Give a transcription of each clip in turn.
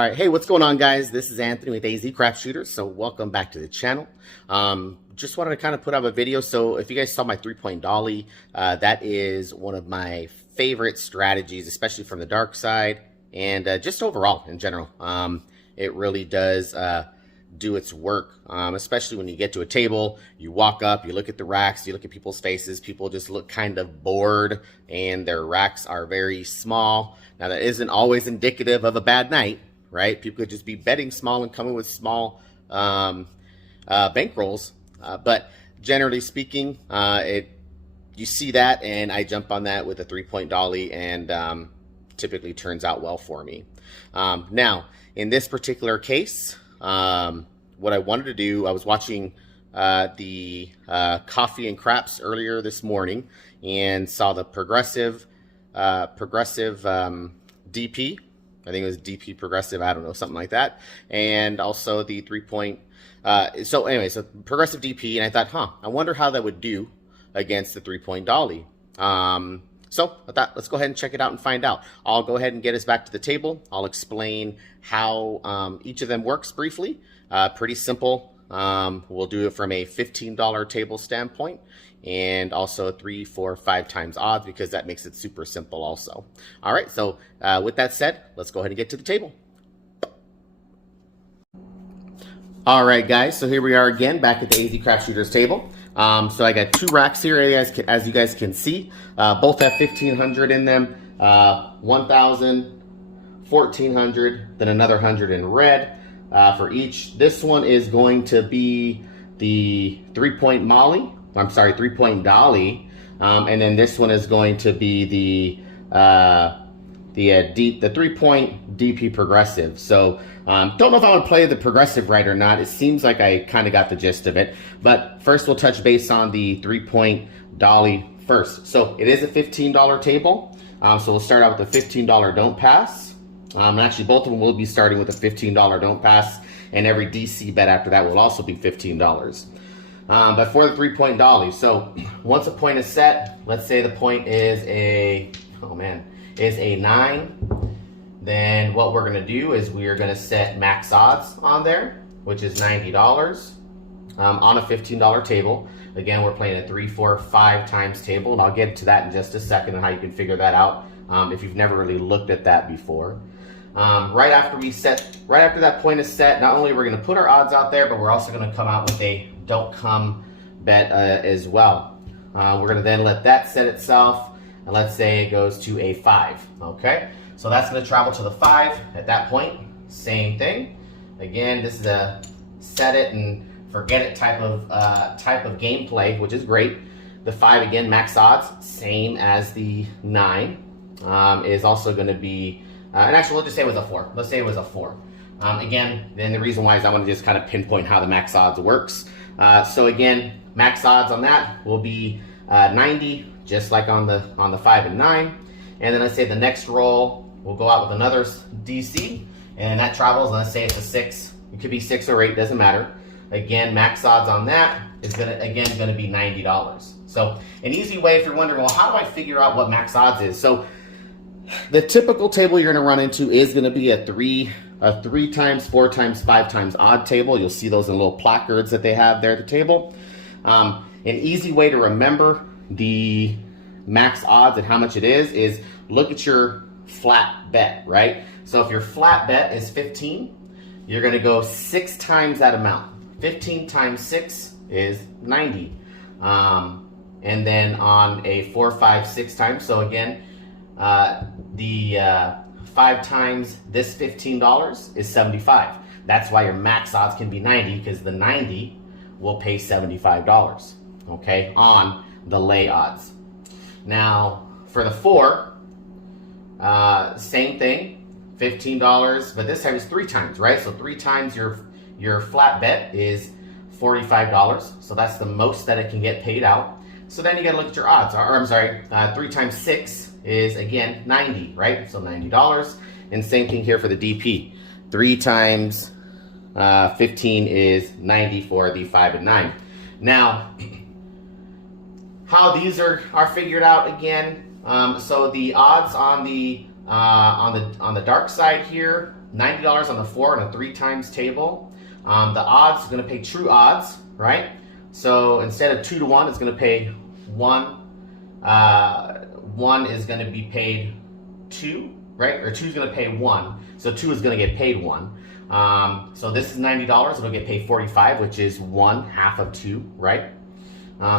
All right, hey, what's going on, guys? This is Anthony with AZ Craft Shooters. So welcome back to the channel. Just wanted to kind of put up a video. So if you guys saw my 3-point dolly, that is one of my favorite strategies, especially from the dark side and just overall in general. It really does do its work, especially when you get to a table, you walk up, you look at the racks, you look at people's faces, people just look kind of bored and their racks are very small. Now that isn't always indicative of a bad night, right? People could just be betting small and coming with small bankrolls, but generally speaking, you see that, and I jump on that with a 3-point dolly, and typically turns out well for me. Now, in this particular case, what I wanted to do, I was watching the Coffee and Craps earlier this morning and saw the progressive DP. I think it was DP progressive, I don't know, something like that. And also the 3-point. So anyway, so progressive DP, and I thought, I wonder how that would do against the 3-point dolly. So I thought, let's go ahead and check it out and find out. I'll go ahead and get us back to the table. I'll explain how each of them works briefly. Pretty simple. We'll do it from a $15 table standpoint, and also 3, 4, 5 times odds, because that makes it super simple also. All right, so with that said, let's go ahead and get to the table. All right, guys, so here we are again back at the AZ Craft Shooters table. So I got 2 racks here, as you guys can see. Both have 1,500 in them, 1,000, 1,400, then another 100 in red for each. This one is going to be the 3-point molly. I'm sorry, 3-point dolly, and then this one is going to be the 3-point DP progressive. So don't know if I want to play the progressive right or not. It seems like I kind of got the gist of it, but first we'll touch base on the 3-point dolly first. So it is a $15 table, so we'll start out with the $15 don't pass. And actually both of them will be starting with a $15 don't pass, and every DC bet after that will also be $15. But for the 3-point dolly, so once a point is set, let's say the point is a 9, then what we're going to do is we are going to set max odds on there, which is $90 on a $15 table. Again, we're playing a 3, 4, 5 times table, and I'll get to that in just a second and how you can figure that out if you've never really looked at that before. Right after that point is set, not only are we going to put our odds out there, but we're also going to come out with a don't come bet as well. We're going to then let that set itself, and let's say it goes to a 5. Okay, so that's going to travel to the 5. At that point, same thing. Again, this is a set it and forget it type of gameplay, which is great. The 5, again, max odds, same as the 9, is also going to be. And actually, we'll just say it was a 4. Let's say it was a 4. Again, then the reason why is I want to just kind of pinpoint how the max odds works. So again, max odds on that will be 90, just like on the 5 and 9. And then let's say the next roll, we'll go out with another DC, and that travels. Let's say it's a 6. It could be 6 or 8, doesn't matter. Again, max odds on that is going to be $90. So an easy way, if you're wondering, well, how do I figure out what max odds is? So the typical table you're going to run into is going to be a 3 times, 4 times, 5 times odd table. You'll see those in little placards that they have there at the table. An easy way to remember the max odds and how much it is look at your flat bet, right? So if your flat bet is 15, you're going to go 6 times that amount. 15 times 6 is 90. And then on a 4, 5, 6 times, so again, the 5 times this $15 is 75. That's why your max odds can be 90, because the 90 will pay $75, okay, on the lay odds. Now, for the 4, same thing, $15, but this time it's 3 times, right? So 3 times your flat bet is $45, so that's the most that it can get paid out. So then you got to look at your odds, or I'm sorry, 3 times 6 is again 90, right? So $90. And same thing here for the DP. 3 times 15 is 90 for the 5 and 9. Now, how these are figured out again. So the odds on the dark side here $90 on the 4 and a 3 times table. The odds is going to pay true odds, right? So instead of 2 to 1, it's going to pay 1. 1 is going to be paid 2, right? Or 2 is going to pay 1. So 2 is going to get paid 1. So this is $90. It'll get paid 45, which is 1/2 of 2, right?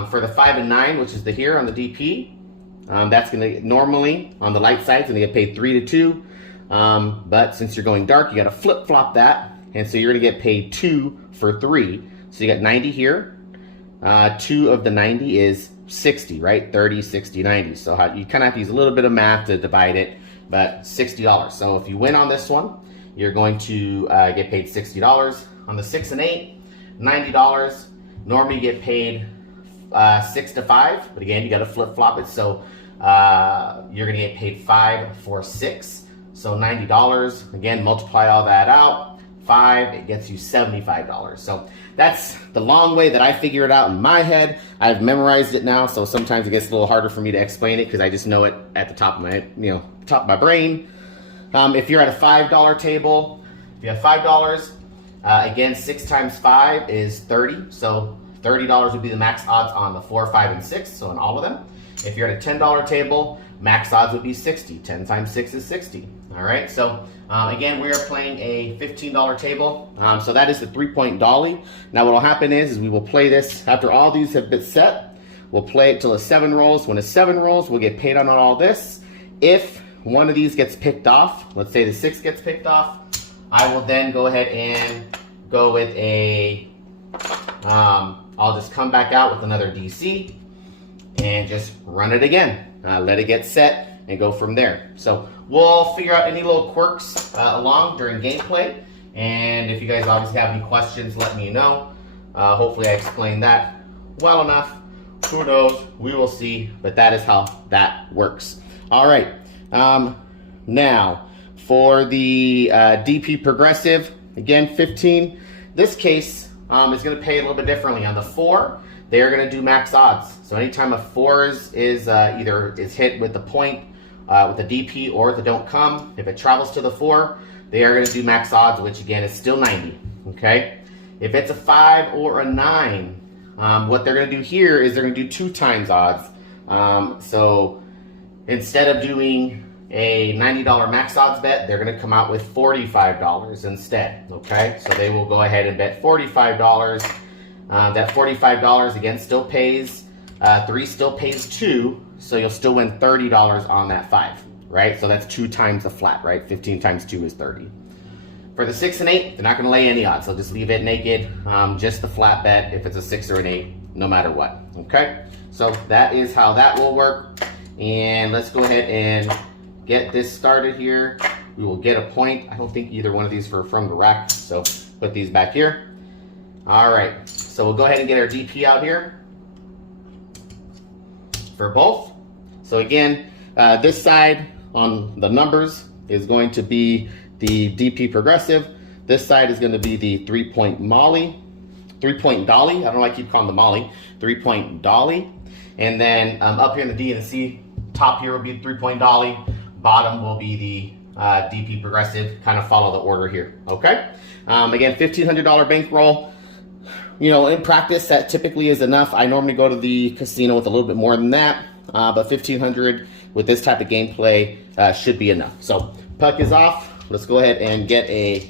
For the 5 and 9, which is the here on the DP, that's going to normally on the light side, it's going to get paid 3 to 2. But since you're going dark, you got to flip flop that, and so you're going to get paid 2 for 3. So you got 90 here. 2 of the 90 is 60, right? 30, 60, 90. So you kind of have to use a little bit of math to divide it, but $60. So if you win on this one, you're going to get paid $60. On the 6 and 8, $90. Normally you get paid 6 to 5, but again, you got to flip flop it. So you're going to get paid 5 for 6. So $90. Again, multiply all that out. 5, it gets you $75. So that's the long way that I figure it out in my head. I've memorized it now, so sometimes it gets a little harder for me to explain it because I just know it at the top of my, top of my brain. If you're at a $5 table, if you have $5, again, 6 times 5 is 30. So $30 would be the max odds on the 4, 5, and 6. So on all of them. If you're at a $10 table, max odds would be 60. 10 times 6 is 60. All right, so again, we are playing a $15 table. So that is the 3-point dolly. Now what will happen is we will play this after all these have been set. We'll play it till a 7 rolls. When a 7 rolls, we'll get paid on all this. If one of these gets picked off, let's say the 6 gets picked off, I will then go ahead and go with a, I'll just come back out with another DC and just run it again. Let it get set and go from there. So we'll figure out any little quirks along during gameplay. And if you guys obviously have any questions, let me know. Hopefully I explained that well enough. Who knows? We will see. But that is how that works. All right. Now, for the DP Progressive, again, 15. This case is going to pay a little bit differently. On the 4, they are going to do max odds. So anytime a 4 is either is hit with the point, with the DP, or the don't come, if it travels to the 4, they are going to do max odds, which again is still 90. Okay. If it's a 5 or a 9, what they're going to do here is they're going to do 2 times odds. So instead of doing a $90 max odds bet, they're going to come out with $45 instead. Okay, so they will go ahead and bet $45. That $45 again still pays 3, still pays 2, so you'll still win $30 on that 5, right? So that's 2 times the flat, right? 15 times 2 is 30. For the 6 and 8, they're not going to lay any odds. They'll just leave it naked, just the flat bet if it's a 6 or an 8, no matter what. Okay, so that is how that will work. And let's go ahead and get this started here. We will get a point. I don't think either one of these are from the rack, so put these back here. All right, so we'll go ahead and get our DP out here for both. So again, this side on the numbers is going to be the DP Progressive. This side is going to be the 3-point Molly, 3-point Dolly. I don't know why I keep calling the Molly. 3-point Dolly. And then up here in the D and the C, top here will be the 3-point Dolly. Bottom will be the DP Progressive. Kind of follow the order here. Okay. Again, $1,500 bankroll. In practice, that typically is enough. I normally go to the casino with a little bit more than that, but $1,500 with this type of gameplay should be enough. So puck is off. Let's go ahead and get a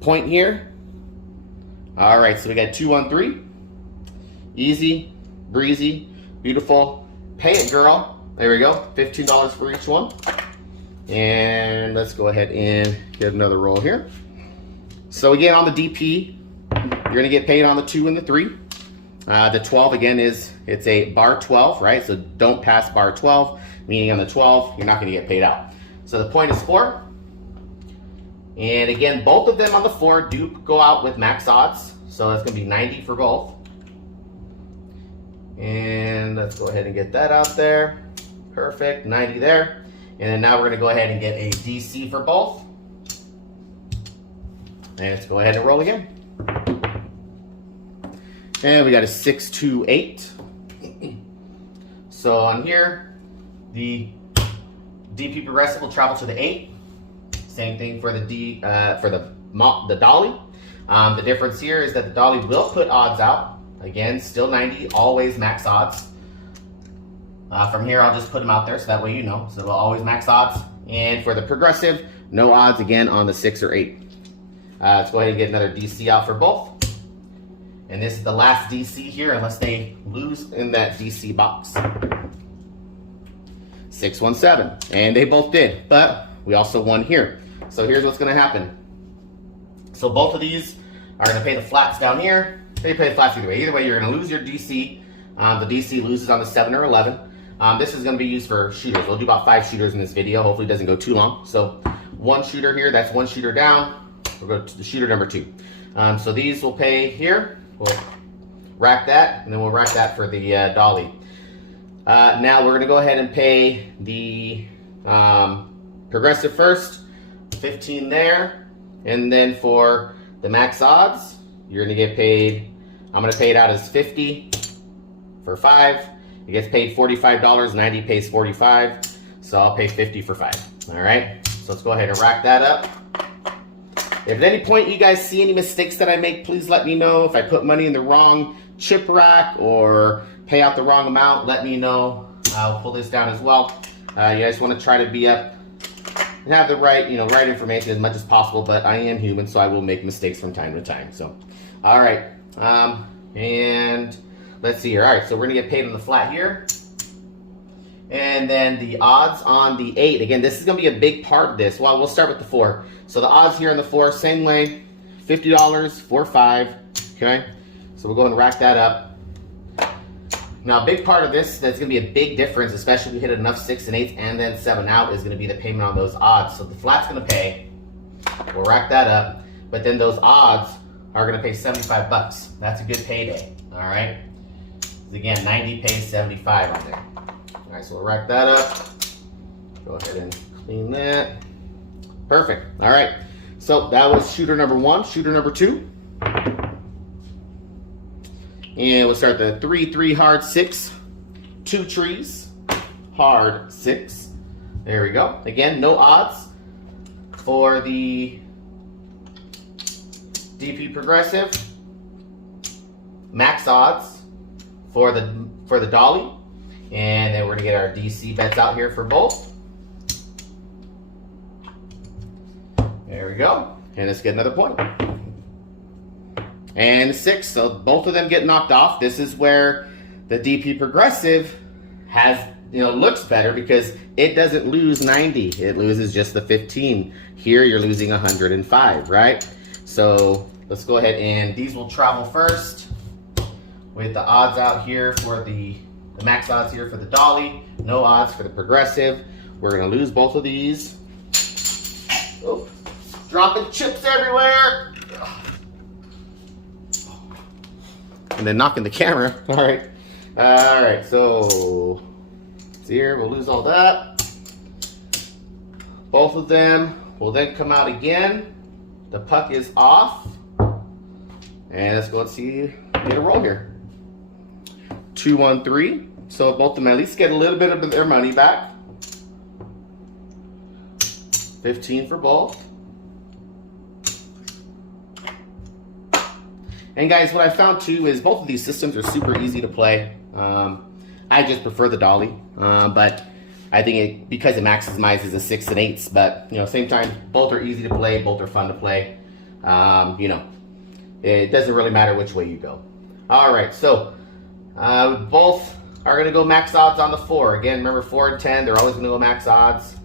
point here. All right, so we got 2 on 3. Easy, breezy, beautiful. Pay it, girl. There we go. $15 for each one. And let's go ahead and get another roll here. So again, on the DP, you're going to get paid on the 2 and the 3. The 12, again, it's a bar 12, right? So don't pass bar 12, meaning on the 12, you're not going to get paid out. So the point is 4. And again, both of them on the 4 do go out with max odds. So that's going to be 90 for both. And let's go ahead and get that out there. Perfect, 90 there. And then now we're going to go ahead and get a DC for both. And let's go ahead and roll again. And we got a 6, 2, 8. So on here, the DP Progressive will travel to the 8. Same thing for the Dolly. The difference here is that the Dolly will put odds out. Again, still 90, always max odds. From here, I'll just put them out there so that way you know. So we'll always max odds. And for the progressive, no odds again on the 6 or 8. Let's go ahead and get another DC out for both. And this is the last DC here, unless they lose in that DC box. 617, and they both did, but we also won here. So here's what's going to happen. So both of these are going to pay the flats down here. They pay the flats either way. Either way, you're going to lose your DC. The DC loses on the 7 or 11. This is going to be used for shooters. We'll do about 5 shooters in this video. Hopefully it doesn't go too long. So one shooter here, that's one shooter down. We'll go to the shooter number 2. So these will pay here. We'll rack that, and then we'll rack that for the Dolly. Now we're going to go ahead and pay the progressive first, 15 there, and then for the max odds, you're going to get paid, I'm going to pay it out as 50 for 5. It gets paid $45, 90 pays 45, so I'll pay 50 for 5. All right, so let's go ahead and rack that up. If at any point you guys see any mistakes that I make, please let me know. If I put money in the wrong chip rack or pay out the wrong amount, let me know. I'll pull this down as well. You guys want to try to be up and have the right, right information as much as possible, but I am human, so I will make mistakes from time to time. So, all right, and let's see here. All right, so we're gonna get paid on the flat here. And then the odds on the 8, again, this is gonna be a big part of this. Well, we'll start with the 4. So the odds here on the 4, same way, $50 for 5, okay? So we'll go ahead and rack that up. Now, a big part of this that's going to be a big difference, especially if we hit enough 6 and 8 and then 7 out, is going to be the payment on those odds. So the flat's going to pay. We'll rack that up. But then those odds are going to pay 75 bucks. That's a good payday. All right? Again, 90 pays 75 on there. All right, so we'll rack that up. Go ahead and clean that. Perfect. All right. So that was shooter number 1. Shooter number 2. And we'll start the 3-3 hard 6, 2 trees, hard 6. There we go. Again, no odds for the DP progressive. Max odds for the Dolly. And then we're gonna get our DC bets out here for both. There we go. And let's get another point. And 6, so both of them get knocked off. This is where the DP progressive has, looks better because it doesn't lose 90. It loses just the 15. Here you're losing 105, right? So let's go ahead and these will travel first with the odds out here for the max odds here for the Dolly. No odds for the progressive. We're gonna lose both of these. Oh, dropping chips everywhere. And then knocking the camera. All right, so here we'll lose all that. Both of them will then come out again. The puck is off. And let's go and see, get a roll here. 2, 1, 3. So both of them at least get a little bit of their money back. 15 for both. And guys, what I found too is both of these systems are super easy to play. I just prefer the Dolly, but I think because it maximizes the 6 and 8s, but same time, both are easy to play, both are fun to play. It doesn't really matter which way you go. All right, so both are gonna go max odds on the 4. Again, remember 4 and 10, they're always gonna go max odds.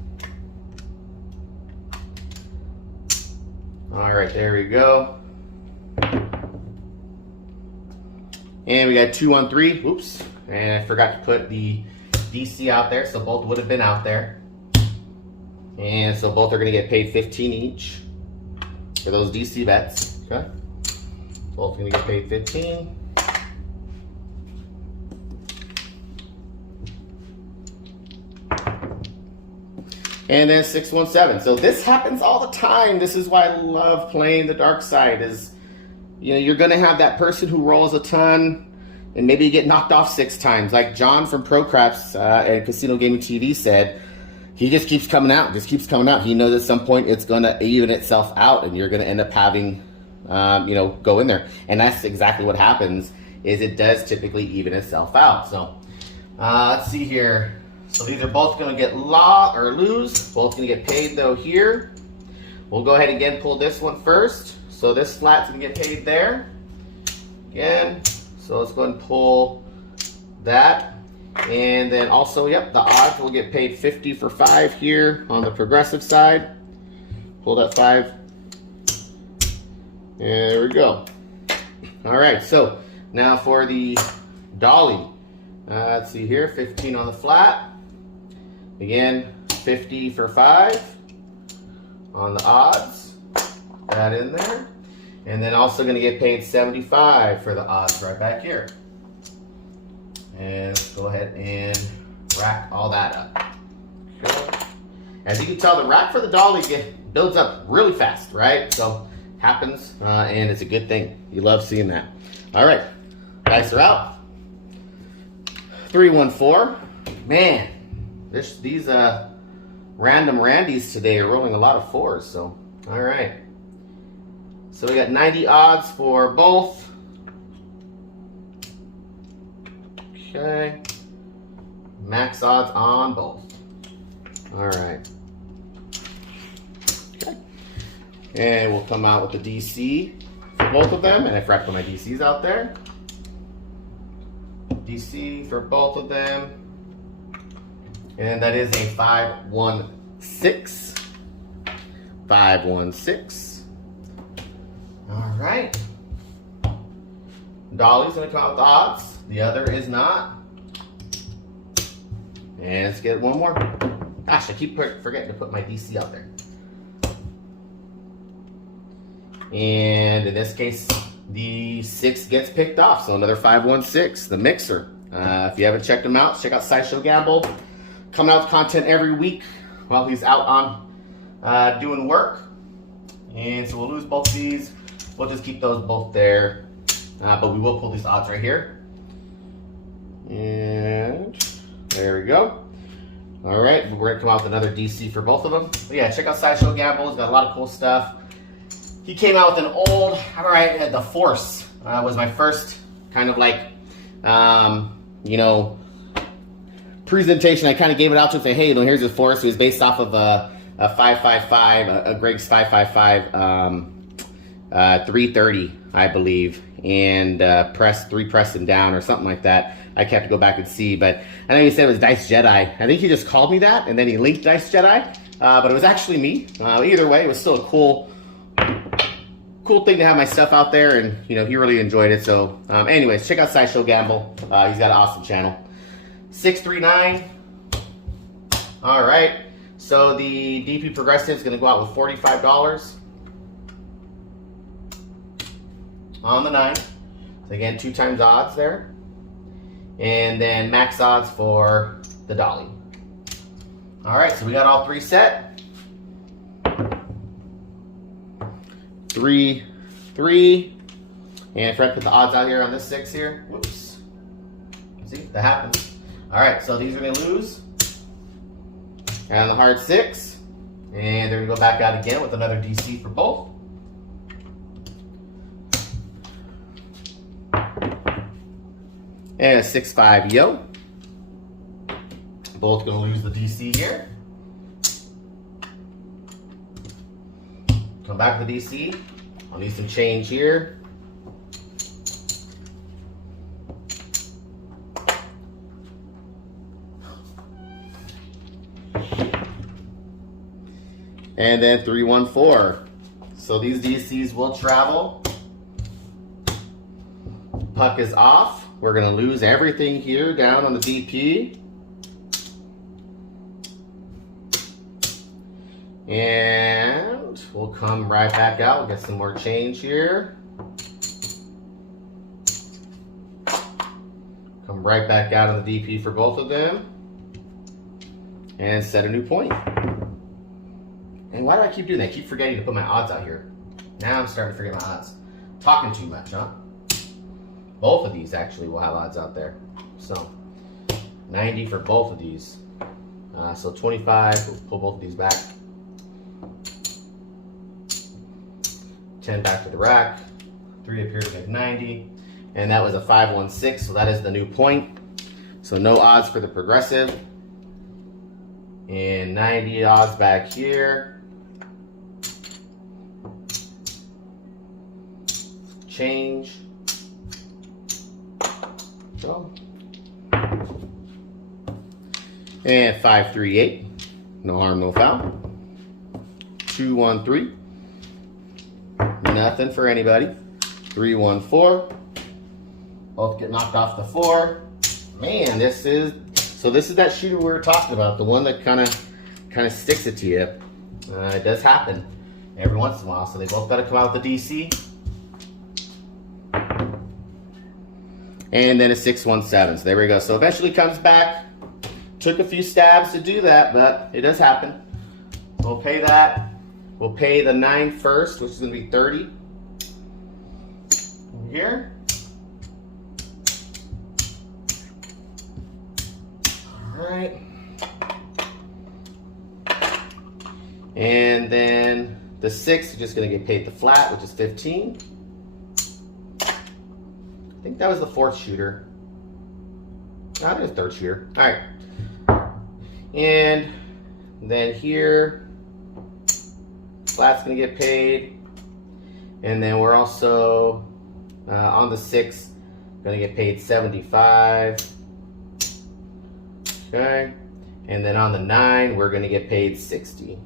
All right, there we go. And we got 2, 1, 3. Oops. And I forgot to put the DC out there, so both would have been out there. And so both are going to get paid 15 each for those DC bets. Okay. Both going to get paid 15. And then 617. So this happens all the time. This is why I love playing the Darkside. Is you're going to have that person who rolls a ton and maybe you get knocked off 6 times. Like John from Pro Craps and Casino Gaming TV said, he just keeps coming out, He knows at some point it's going to even itself out, and you're going to end up having, go in there. And that's exactly what happens, is it does typically even itself out. So let's see here. So these are both going to get lose. Both going to get paid though here. We'll go ahead and again pull this one first. So this flat's going to get paid there. Again. So let's go ahead and pull that. And then also, yep, the odds will get paid 50 for 5 here on the progressive side. Pull that 5. There we go. All right, so now for the Dolly. Let's see here, 15 on the flat. Again, 50 for 5 on the odds. That in there. And then also going to get paid 75 for the odds right back here. And let's go ahead and rack all that up. Okay. As you can tell, the rack for the Dolly builds up really fast, right? So happens, and it's a good thing. You love seeing that. All right, dice are out. 314. Man, these random Randys today are rolling a lot of 4s. So all right. So we got 90 odds for both. Okay. Max odds on both. All right. Okay. And we'll come out with the DC for both of them. And I forgot to put my DCs out there. DC for both of them. And that is a 516. 516. All right. Dolly's going to come out with the odds. The other is not. And let's get one more. Gosh, I keep forgetting to put my DC out there. And in this case, the 6 gets picked off. So another 516, the mixer. If you haven't checked him out, check out Sideshow Gamble. Coming out with content every week while he's out on doing work. And so we'll lose both of these. We'll just keep those both there. But we will pull these odds right here. And there we go. All right, we're going to come out with another DC for both of them. But yeah, check out Sideshow Gamble. He's got a lot of cool stuff. He came out with an old, the Force was my first kind of like, presentation. I kind of gave it out to him, say, hey, here's his Force. It was based off of a 555, a Greg's 555 330, I believe, and three pressing down or something like that. I have to go back and see, but I know he said it was Dice Jedi. I think he just called me that, and then he linked Dice Jedi, but it was actually me. Either way, it was still a cool thing to have my stuff out there, and he really enjoyed it. So anyways, check out Sideshow Gamble. He's got an awesome channel. 639. All right, so the DP Progressive is going to go out with $45 on the 9. So again, 2 times odds there. And then max odds for the Dolly. All right, so we got all 3 set. 3, 3. And if I put the odds out here on this 6 here, whoops. See, that happens. All right, so these are going to lose. And the hard 6. And they're going to go back out again with another DC for both. And a 6-5 yo. Both going to lose the DC here. Come back to the DC. I'll need some change here. And then 314. So these DCs will travel. Puck is off. We're going to lose everything here down on the DP. And we'll come right back out. We'll get some more change here. Come right back out on the DP for both of them. And set a new point. And why do I keep doing that? I keep forgetting to put my odds out here. Now I'm starting to forget my odds. Talking too much, huh? Both of these actually will have odds out there. So 90 for both of these. So 25, we'll pull both of these back. 10 back to the rack. 3 up here to make 90. And that was a 516, so that is the new point. So no odds for the progressive. And 90 odds back here. Change. So. And 538. No harm, no foul. 213. Nothing for anybody. 314. Both get knocked off the 4. Man, this is that shooter we were talking about, the one that kind of sticks it to you. It does happen every once in a while. So they both got to come out with the DC. And then a 617. So there we go. So eventually comes back. Took a few stabs to do that, but it does happen. We'll pay that. We'll pay the 9 first, which is going to be 30. Here. All right. And then the 6 is just going to get paid the flat, which is 15. I think that was the 4th shooter. No, it is 3rd shooter. All right. And then here, flat's going to get paid. And then we're also on the 6 going to get paid 75. Okay. And then on the 9, we're going to get paid 60.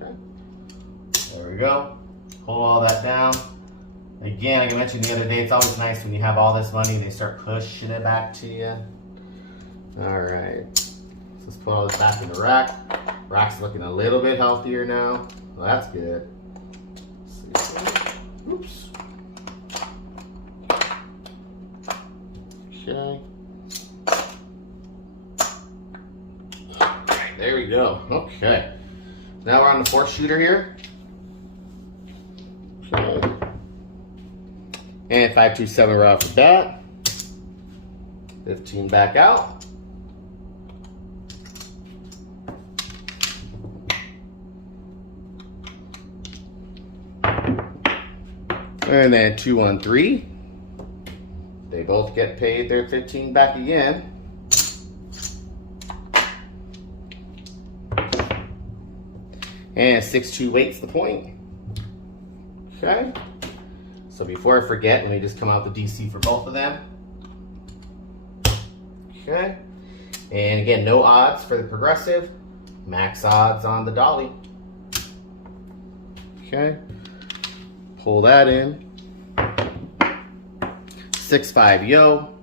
Okay. There we go. Pull all that down. Again, like I mentioned the other day, it's always nice when you have all this money, they start pushing it back to you. All right. So let's put all this back in the rack. Rack's looking a little bit healthier now. Well, that's good. Oops. Okay. Alright, there we go. Okay. Now we're on the 4th shooter here. Okay. And 527 right off the bat. 15 back out. And then 213. They both get paid their 15 back again. And 6-2 waits the point. Okay. So before I forget, let me just come out the DC for both of them. Okay. And again, no odds for the progressive. Max odds on the dolly. Okay. Pull that in. 6-5 yo.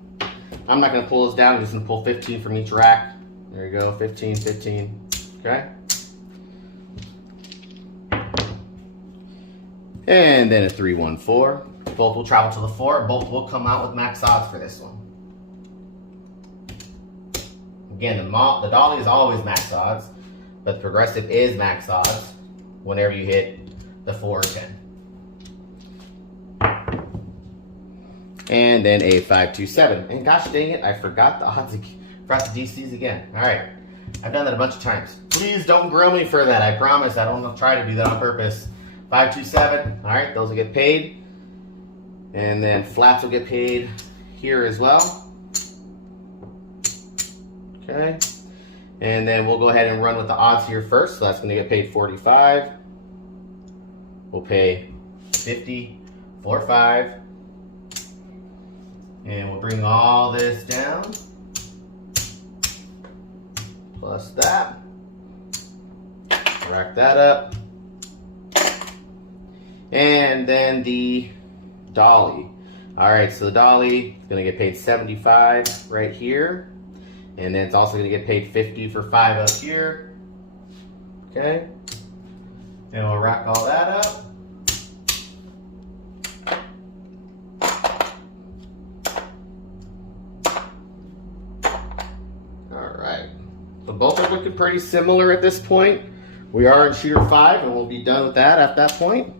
I'm not going to pull this down. I'm just going to pull 15 from each rack. There you go. 15, 15. Okay. And then a 314. Both will travel to the 4. Both will come out with max odds for this one. Again, the dolly is always max odds, but the progressive is max odds whenever you hit the 4 or 10. And then a 527. And gosh dang it, I forgot the odds, forgot the DCs again. All right, I've done that a bunch of times. Please don't grill me for that. I promise I don't try to do that on purpose. 527. All right, those will get paid. And then flats will get paid here as well. Okay. And then we'll go ahead and run with the odds here first. So that's going to get paid 45. We'll pay 50, 4-5. And we'll bring all this down. Plus that. Rack that up. And then the dolly. All right, so the dolly is going to get paid 75 right here. And then it's also going to get paid 50 for 5 up here. Okay. And we'll rack all that up. All right. So both are looking pretty similar at this point. We are in shooter 5 and we'll be done with that at that point.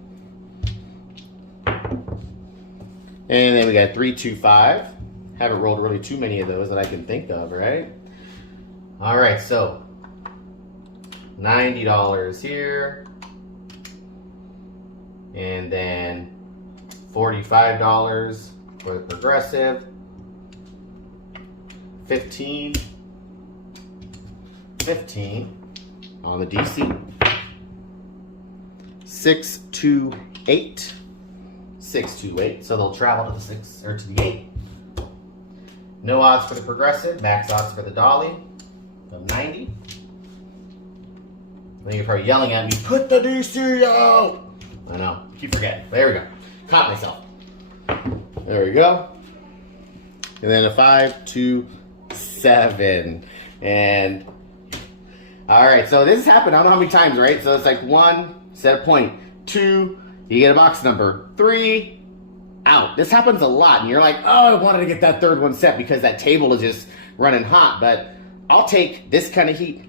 And then we got 3-2-5. Haven't rolled really too many of those that I can think of, right? All right, so $90 here. And then $45 for the progressive. 15 on the DC. 628. So they'll travel to the 6 or to the 8. No odds for the progressive, max odds for the Dolly of 90. Then you're probably yelling at me, put the DC out! I know, keep forgetting. There we go. Caught myself. There we go. And then a 5, 2, 7. And all right, so this has happened, I don't know how many times, right? So it's like 1, set a point. 2, you get a box number. 3, out. This happens a lot, and you're like, oh, I wanted to get that third one set because that table is just running hot, but I'll take this kind of heat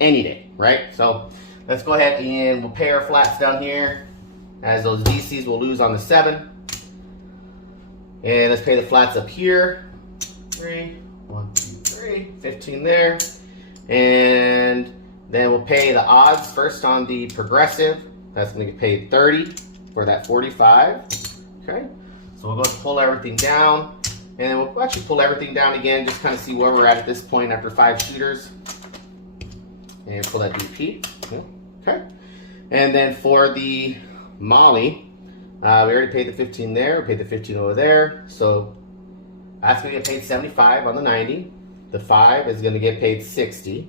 any day, right? So let's go ahead and we'll pay our flats down here, as those DCs will lose on the 7. And let's pay the flats up here. 3, 1, 2, 3, 15 there. And then we'll pay the odds first on the progressive. That's going to get paid 30 for that 45. Okay. So we'll go and pull everything down, and then we'll actually pull everything down again, just kind of see where we're at this point after 5 shooters. And pull that DP. Okay. And then for the Molly, we already paid the 15 there, we paid the 15 over there. So that's going to get paid 75 on the 90. The 5 is going to get paid 60.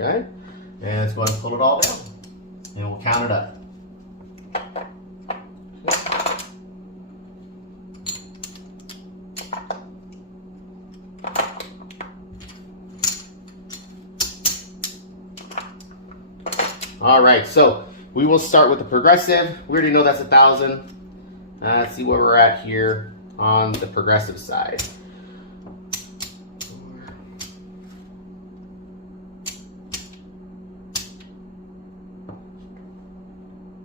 Okay. And let's go ahead and pull it all down, and we'll count it up. All right, so we will start with the progressive. We already know that's 1,000. Let's see where we're at here on the progressive side.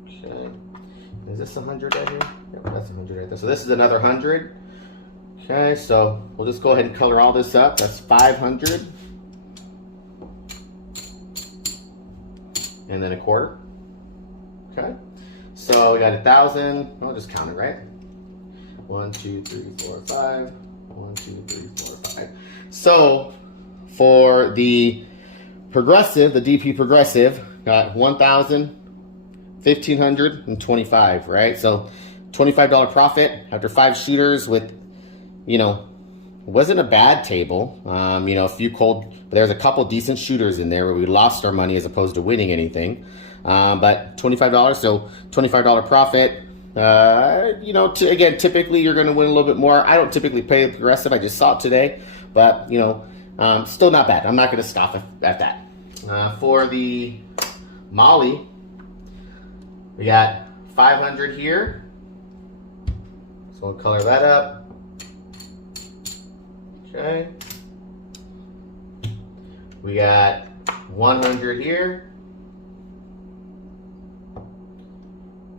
Okay, is this 100 right here? Yep, that's 100 right there. So this is another 100. Okay, so we'll just go ahead and color all this up. That's 500. And then a quarter. Okay, so we got 1,000. I'll just count it, right? 1, 2, 3, 4, 5. 1, 2, 3, 4, 5. So for the progressive, the DP progressive, got 1,000, 1,525, right? So $25 profit after 5 shooters with, you know, wasn't a bad table. You know, a few cold, but there's a couple decent shooters in there where we lost our money as opposed to winning anything. But $25, so $25 profit. You know, again, typically you're going to win a little bit more. I don't typically pay the progressive. I just saw it today, but you know, still not bad. I'm not going to scoff at that. For the Molly, we got 500 here. So we'll color that up. Okay. We got 100 here.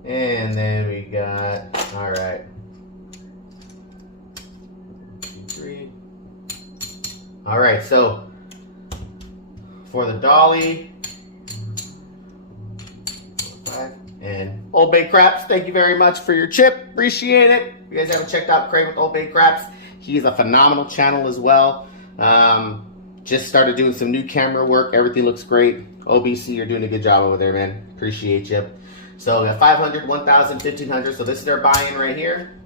And then we got, all right. 1, 2, 3. All right, so for the Dolly, 5, and Old Bay Craps, thank you very much for your chip. Appreciate it. If you guys haven't checked out Crave with Old Bay Craps, he's a phenomenal channel as well. Just started doing some new camera work. Everything looks great. OBC, you're doing a good job over there, man. Appreciate you. So we got 500, 1,000, 1,500. So this is their buy-in right here.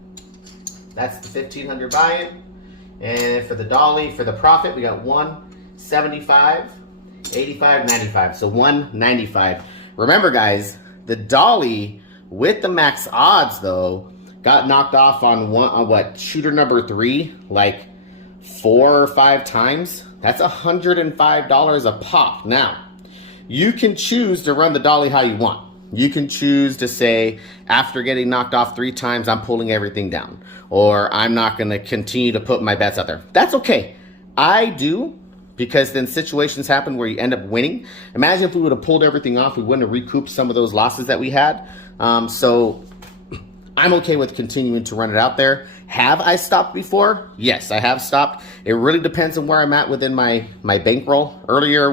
That's the 1,500 buy-in. And for the Dolly, for the profit, we got 175, 85, 95. So 195. Remember, guys, the Dolly with the max odds, though, got knocked off on what, shooter number 3, like 4 or 5 times. That's $105 a pop. Now, you can choose to run the Dolly how you want. You can choose to say, after getting knocked off 3 times, I'm pulling everything down. Or I'm not going to continue to put my bets out there. That's okay. I do, because then situations happen where you end up winning. Imagine if we would have pulled everything off, we wouldn't have recouped some of those losses that we had. So I'm okay with continuing to run it out there. Have I stopped before? Yes, I have stopped. It really depends on where I'm at within my bankroll. Earlier,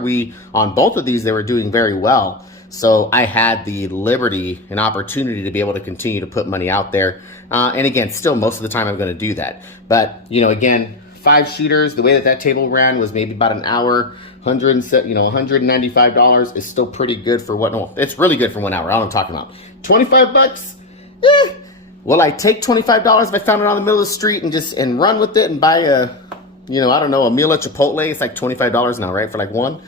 on both of these, they were doing very well. So I had the liberty and opportunity to be able to continue to put money out there. And again, still most of the time I'm going to do that. But, again, 5 shooters, the way that table ran was maybe about an hour. $195 is still pretty good for what? No, it's really good for 1 hour. I don't know what I'm talking about. 25 bucks? Will I take $25 if I found it on the middle of the street and run with it and buy a meal at Chipotle? It's like $25 now, right? For like one?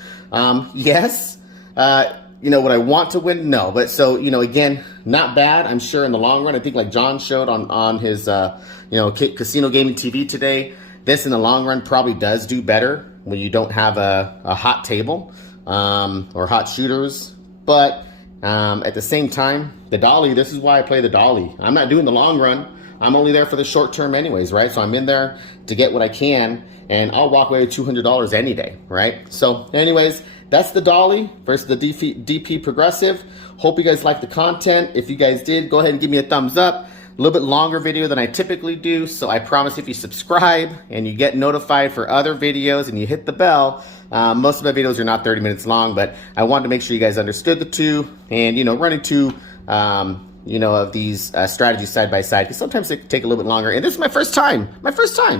Yes. Would I want to win? No. But so, again, not bad. I'm sure in the long run, I think like John showed on his, Casino Gaming TV today, this in the long run probably does do better when you don't have a hot table or hot shooters. But at the same time, the Dolly, this is why I play the Dolly. I'm not doing the long run. I'm only there for the short term anyways, right? So I'm in there to get what I can, and I'll walk away with $200 any day, right? So anyways, that's the Dolly versus the DP Progressive. Hope you guys like the content. If you guys did, go ahead and give me a thumbs up. A little bit longer video than I typically do, so I promise if you subscribe and you get notified for other videos and you hit the bell, most of my videos are not 30 minutes long, but I wanted to make sure you guys understood the two, and running two of these strategies side by side, because sometimes they take a little bit longer, and this is my first time,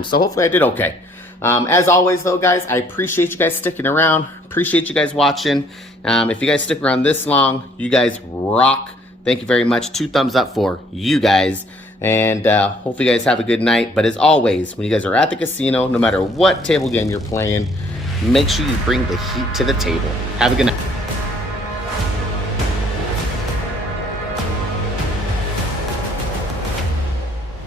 so hopefully I did okay. As always though, guys, I appreciate you guys sticking around, appreciate you guys watching. If you guys stick around this long, you guys rock. Thank you very much. 2 thumbs up for you guys, and hopefully you guys have a good night. But as always, when you guys are at the casino, no matter what table game you're playing, make sure you bring the heat to the table. Have a good night.